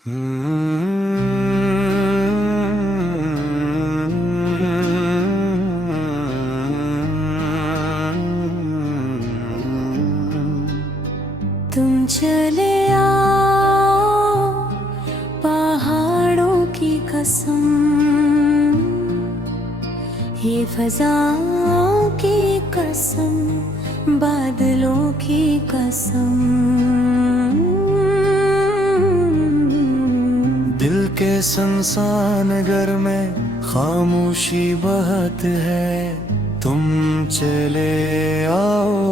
तुम चले आओ पहाड़ों की कसम, ये फज़ाओं की कसम, बादलों की कसम। दिल के सुनसान घर में खामोशी बहुत है। तुम चले आओ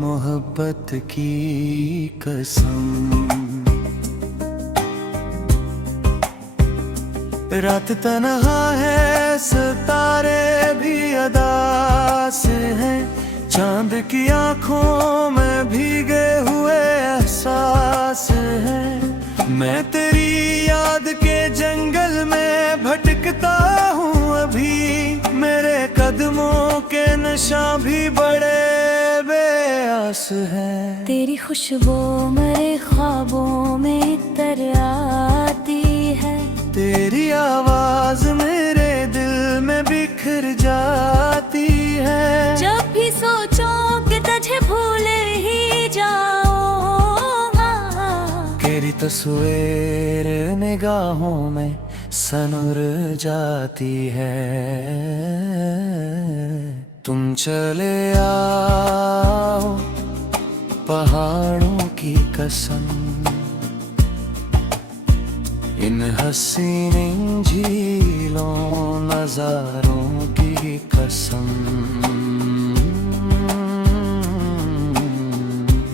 मोहब्बत की कसम। रात तन्हा है, सितारे भी अदास हैं। चांद की आंखों में भीगे हुए एहसास हैं। मैं तेरी याद के जंगल में भटकता हूँ अभी। मेरे कदमों के निशान भी बड़े बेआस हैं। तेरी खुशबू मेरे ख्वाबों में तर आती है। तेरी आवाज मेरे दिल में बिखर जाती है। जब भी सोचो कि तुझे भूल ही जाऊंगा, तेरी तस्वीर निगाहों में सनूर जाती है। तुम चले आओ पहाड़ों की कसम, इन हसीन झीलों नजारों की कसम।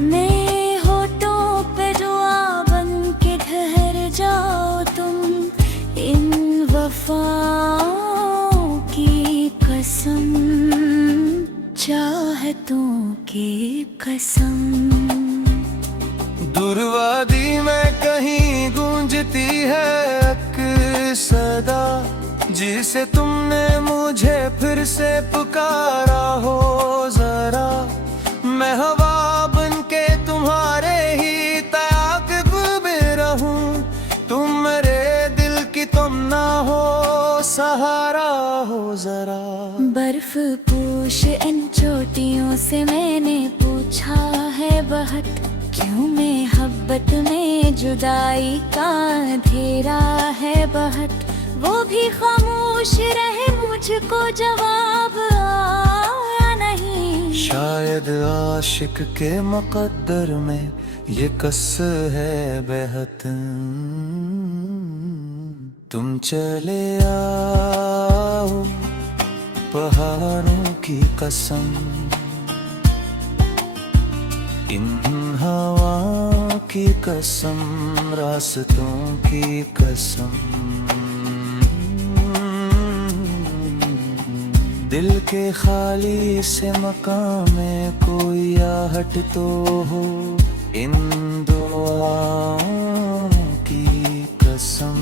मेरे होठों पे दुआ बन के ठहर जाओ तुम, इन वफाओं की कसम, चाहतों की कसम। दुर्वादी में कहीं गूंजती है एक सदा, जिसे तुमने मुझे फिर से पुकारा हो जरा। मैं हवा बन के तुम्हारे ही ताक़िब में रहूं। तुम मेरे दिल की तुम ना हो, सहारा हो जरा। बर्फ पूश इन चोटियों से मैंने पूछा है बहुत, क्यों मोहब्बत में जुदाई का अंधेरा है बहुत। वो भी खामोश रहे, मुझको जवाब आया नहीं। शायद आशिक के मुकद्दर में ये कस है बेहद। तुम चले आओ पहाड़ों की कसम, इन हवाओं की कसम, रास्तों की कसम। दिल के खाली से मकाम में कोई आहट तो हो, इन दुआओं की कसम,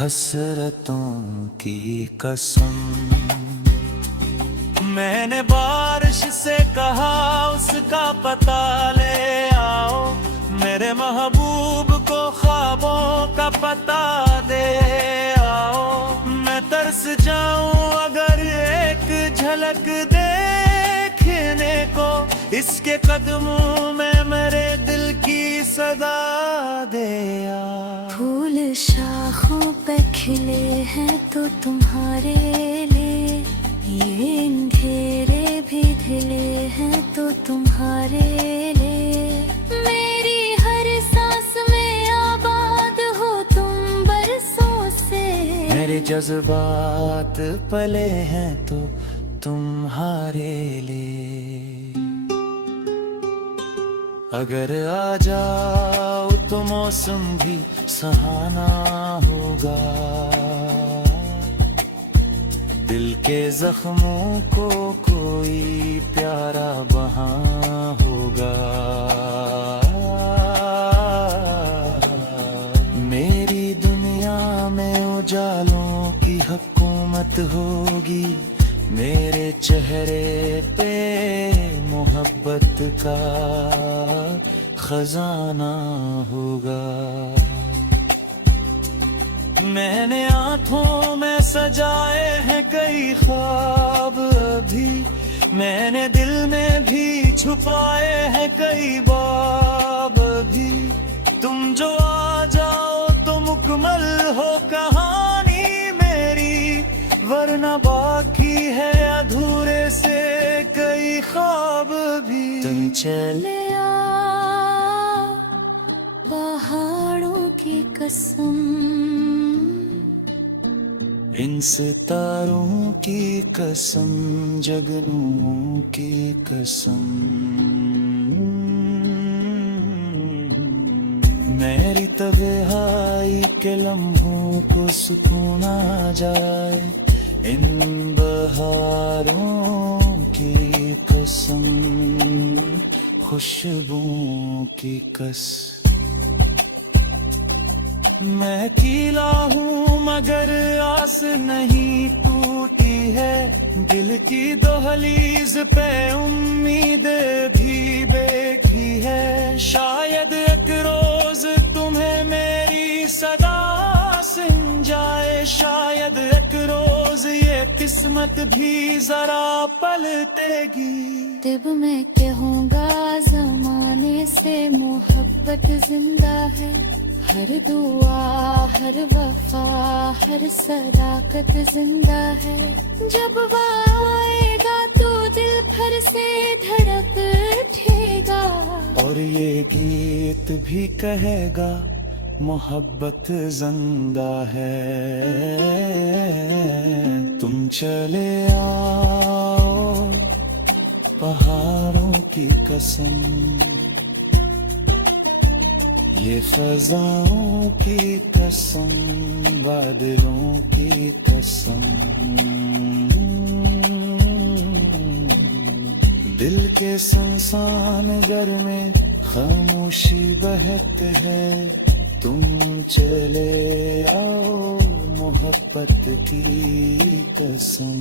हसरतों की कसम। मैंने बारिश से कहा उसका पता ले आओ, मेरे महबूब को ख्वाबों का पता दे आओ। मैं तरस जाऊं अगर एक झलक देखने को, इसके कदमों में मेरे दिल की सदा दे आओ। फूल शाखों पे खिले हैं तो तुम्हारे लिए, ये अंधेरे भी ढले हैं तो तुम्हारे लिए। मेरी हर सांस में आबाद हो तुम बरसों से। मेरे जज्बात पले हैं तो तुम्हारे लिए। अगर आ जाओ तो मौसम भी सुहाना होगा। दिल के जख्मों को कोई प्यारा बहां होगा। मेरी दुनिया में उजालों की हुकूमत होगी। मेरे चेहरे पे मोहब्बत का खजाना होगा। जाए हैं कई ख्वाब अभी, मैंने दिल में भी छुपाए हैं कई बाब भी। तुम जो आ जाओ तो मुकम्मल हो कहानी मेरी, वरना बाकी है अधूरे से कई ख्वाब भी। तुम चले आओ पहाड़ों की कसम, इन सितारों की कसम, जगनुओं की कसम। मेरी तन्हाई के लम्हों को सुकून आ जाए, इन बहारों की कसम, खुशबुओं की कसम। मैं कीला हूँ मगर आस नहीं टूटी है, दिल की दहलीज पे उम्मीदें भी बैठी है। शायद एक रोज तुम्हें मेरी सदा सुन जाए, शायद एक रोज ये किस्मत भी जरा पलटेगी। तब मैं कहूँगा जमाने से मोहब्बत जिंदा है, हर दुआ हर वफा हर सदाकत जिंदा है। जब वह आएगा तो दिल भर से धड़क उठेगा, और ये गीत भी कहेगा मोहब्बत जिंदा है। तुम चले आओ पहाड़ों की कसम, ये फजाओं की कसम, बादलों की कसम। दिल के सुनसान घर में खामोशी बहत है, तुम चले आओ मोहब्बत की कसम।